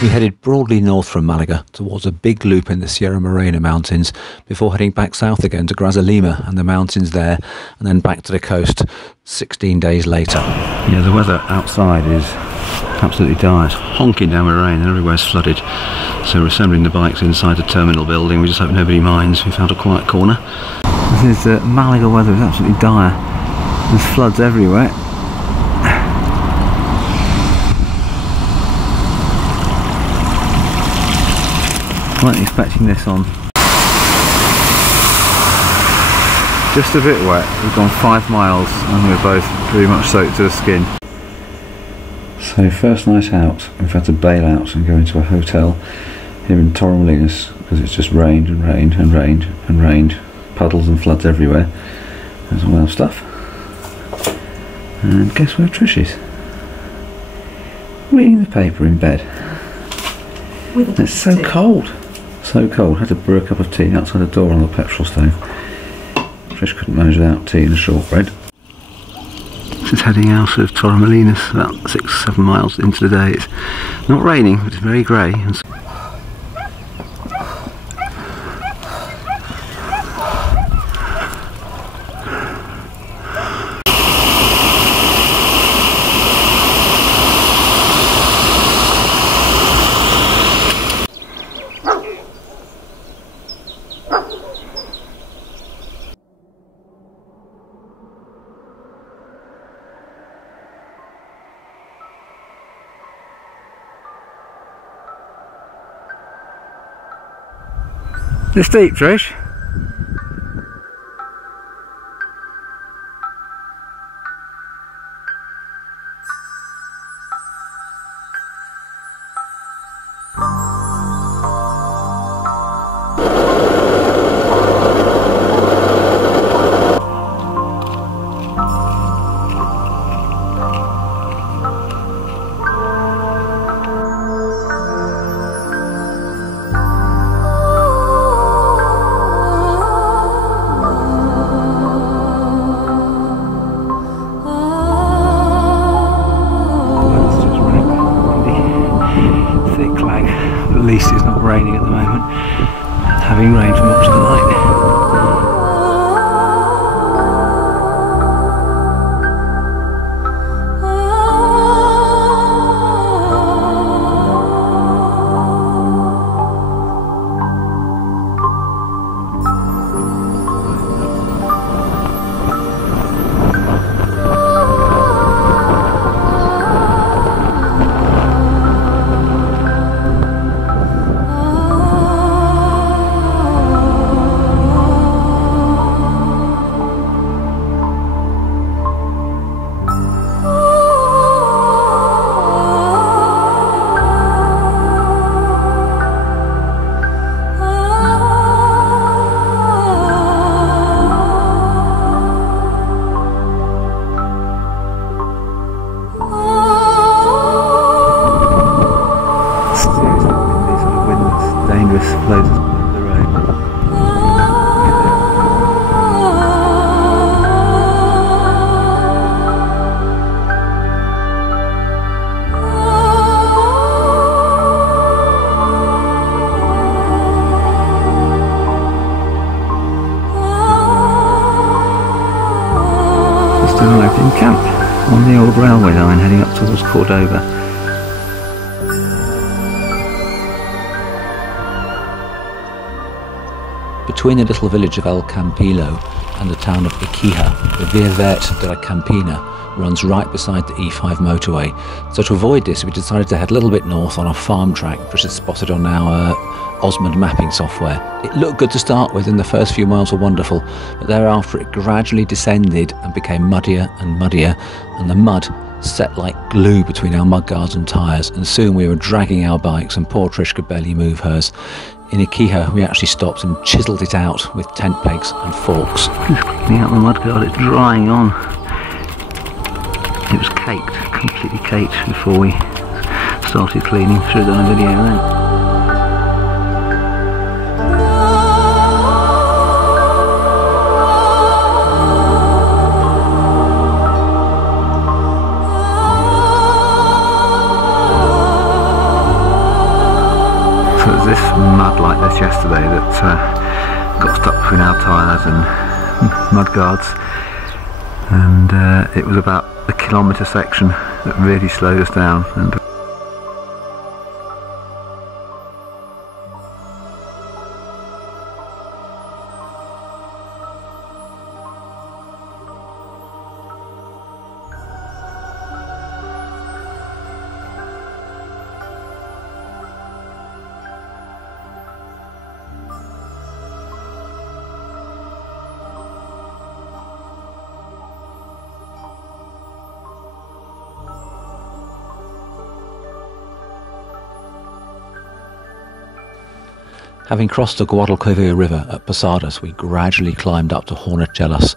We headed broadly north from Malaga towards a big loop in the Sierra Morena mountains before heading back south again to Grazalema and the mountains there, and then back to the coast 16 days later. Yeah, the weather outside is absolutely dire. It's honking down with rain and everywhere's flooded. So we're assembling the bikes inside the terminal building. We just hope nobody minds. We found a quiet corner. This is Malaga weather. It's absolutely dire. There's floods everywhere. I wasn't expecting this on. Just a bit wet. We've gone 5 miles and we're both pretty much soaked to the skin. So first night out, we've had to bail out and go into a hotel here in Torremolinos because it's just rained and rained and rained and rained. Puddles and floods everywhere. There's all our stuff. And guess where Trish is? Reading the paper in bed. It's so cold. So cold. Had to brew a cup of tea outside the door on the petrol stove. Trish couldn't manage without tea and a shortbread. This is heading out of Torremolinos, about 6-7 miles into the day. It's not raining, but it's very grey. It's steep, Trish. At least it's not raining at the moment, having rained for much of the night. Dangerous floats over the road. Just arrived in camp on the old railway line heading up towards Cordova. Between the little village of El Campillo and the town of Iquija, the Via Verte de la Campina runs right beside the E5 motorway. So to avoid this, we decided to head a little bit north on a farm track, which is spotted on our Osmond mapping software. It looked good to start with, and the first few miles were wonderful, but thereafter it gradually descended and became muddier and muddier, and the mud set like glue between our mudguards and tyres, and soon we were dragging our bikes and poor Trish could barely move hers. In Iquija we actually stopped and chiselled it out with tent pegs and forks. Just cleaning out the mudguard, it's drying on. It was caked, completely caked before we started cleaning. Should have done a video then. this mud like this yesterday that got stuck between our tyres and mud guards, and it was about a kilometre section that really slowed us down. And having crossed the Guadalquivir River at Posadas, we gradually climbed up to Hornachelas.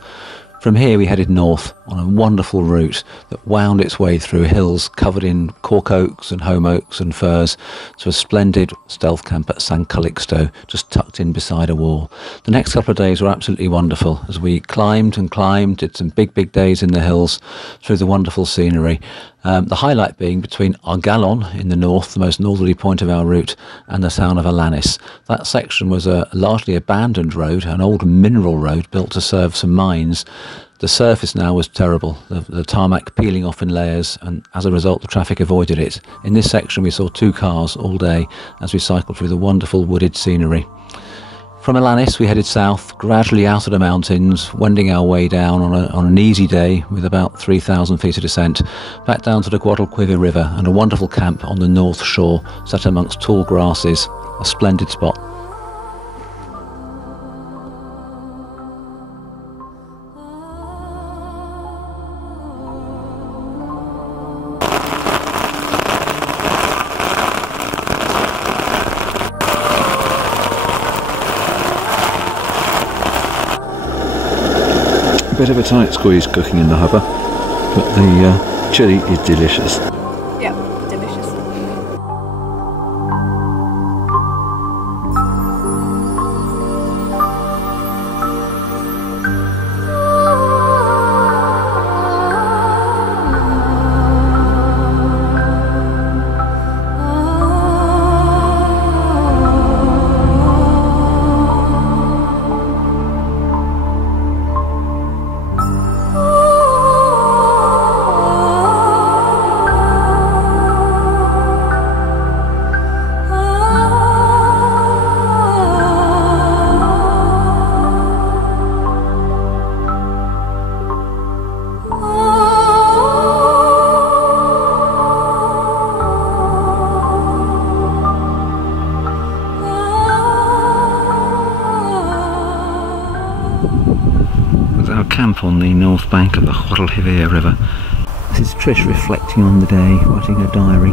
From here we headed north on a wonderful route that wound its way through hills covered in cork oaks and holm oaks and firs to a splendid stealth camp at San Calixto, just tucked in beside a wall. The next couple of days were absolutely wonderful as we climbed and climbed, did some big days in the hills through the wonderful scenery. The highlight being between Argalon in the north, the most northerly point of our route, and the town of Alanis. That section was a largely abandoned road, an old mineral road built to serve some mines. The surface now was terrible, the tarmac peeling off in layers, and as a result the traffic avoided it. In this section we saw 2 cars all day as we cycled through the wonderful wooded scenery. From Alanis we headed south, gradually out of the mountains, wending our way down on an easy day with about 3,000 feet of descent, back down to the Guadalquivir River and a wonderful camp on the north shore set amongst tall grasses, a splendid spot. Bit of a tight squeeze cooking in the hopper, but the chili is delicious. Yeah, delicious. Our camp on the north bank of the Guadalquivir River. This is Trish reflecting on the day, writing her diary.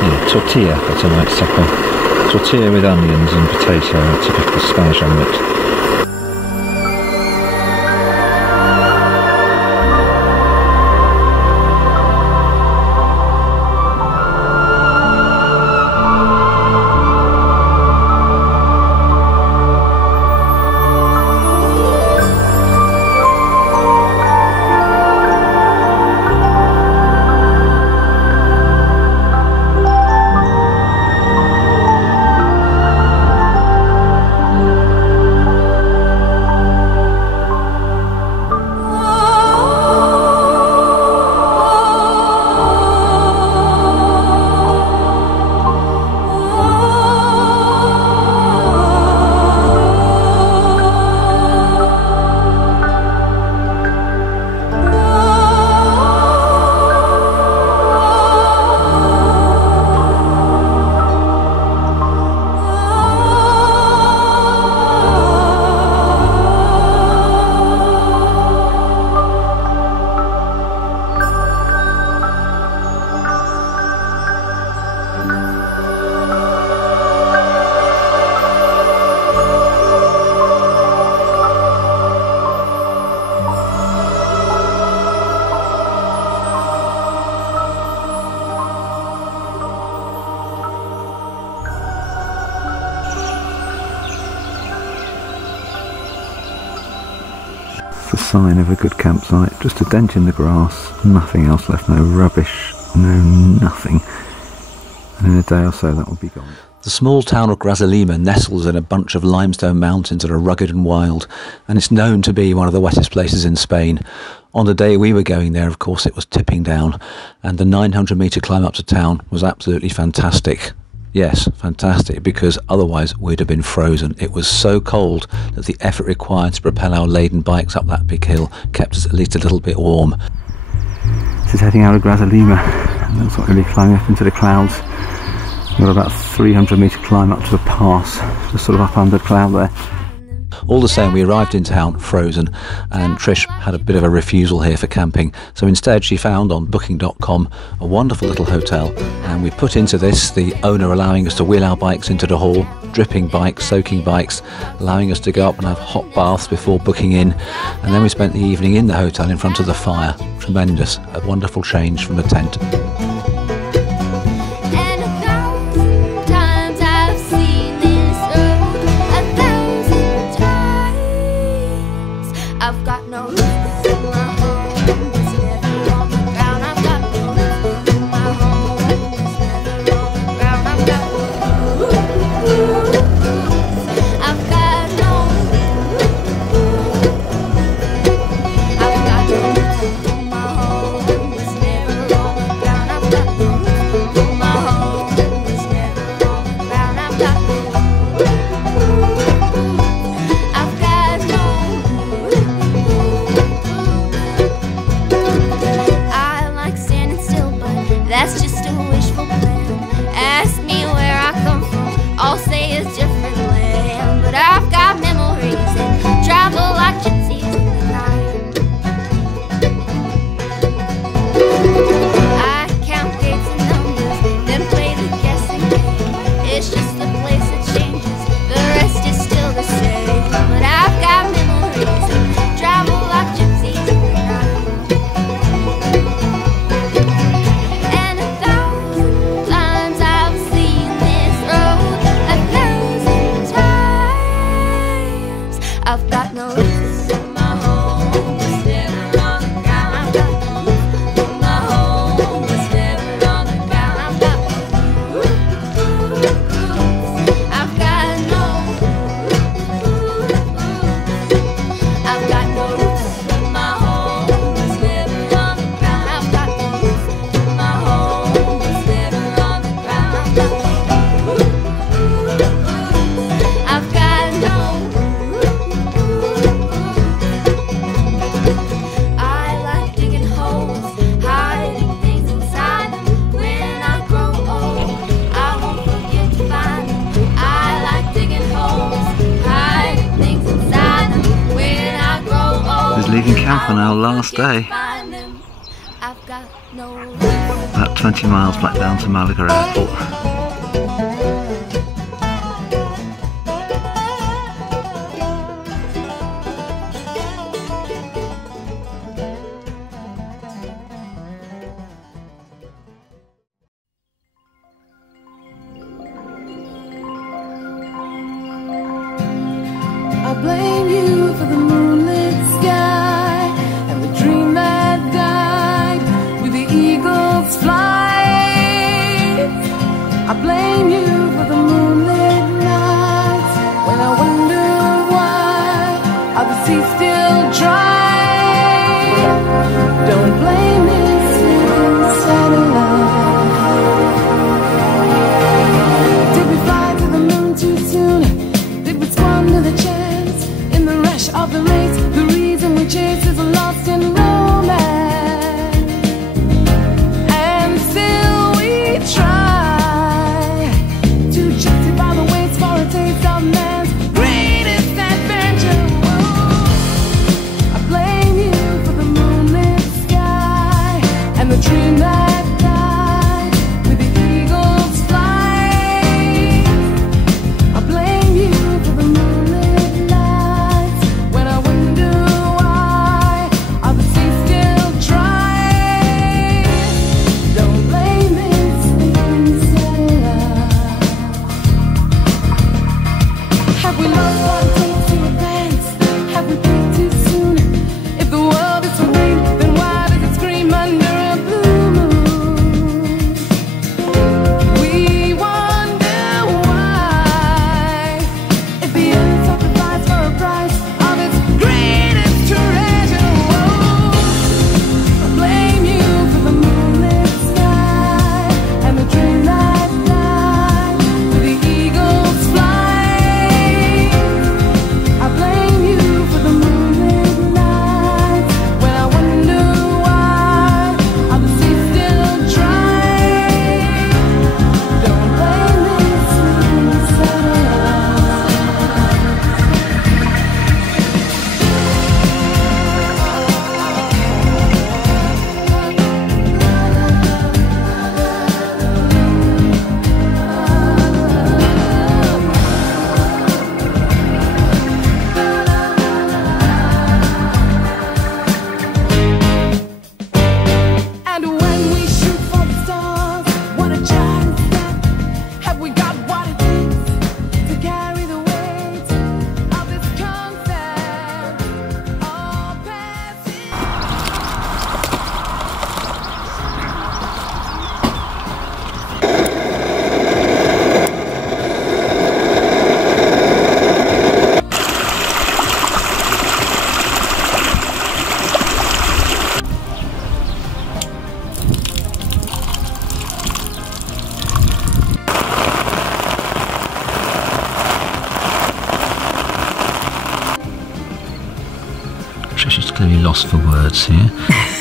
Yeah, tortilla, for tonight's supper. Tortilla with onions and potato, a typical Spanish omelette. the sign of a good campsite. Just a dent in the grass, nothing else left, no rubbish, no nothing. And in a day or so that will be gone. The small town of Grazalema nestles in a bunch of limestone mountains that are rugged and wild, and it's known to be one of the wettest places in Spain. On the day we were going there, of course, it was tipping down, and the 900-metre climb up to town was absolutely fantastic. Yes, fantastic, because otherwise we'd have been frozen. It was so cold that the effort required to propel our laden bikes up that big hill kept us at least a little bit warm. This is heading out of Grazalema, and that's not really climbing up into the clouds. We've got about a 300-metre climb up to the pass, just sort of up under the cloud there. All the same, we arrived in town frozen, and Trish had a bit of a refusal here for camping, so instead she found on booking.com a wonderful little hotel, and we put into this, the owner allowing us to wheel our bikes into the hall, dripping bikes, soaking bikes, allowing us to go up and have hot baths before booking in, and then we spent the evening in the hotel in front of the fire. Tremendous, a wonderful change from the tent. Leaving camp on our last day. About 20 miles back down to Malaga Airport. I blame you for the moonlit sky and the dream that died with the eagle's flight. I blame you for the moonlit nights when I wonder why are the seas still dry. Don't blame this little satellite. Did we fly to the moon too soon? Did we squander the chance in the rush of the race? The reason we chase is lost in romance, and still we try to justify the waits for a taste of man's greatest adventure. Whoa. I blame you for the moonlit sky and the dream that died with the eagle's flight. I blame you for the moonlit nights when I wonder why lost for words here.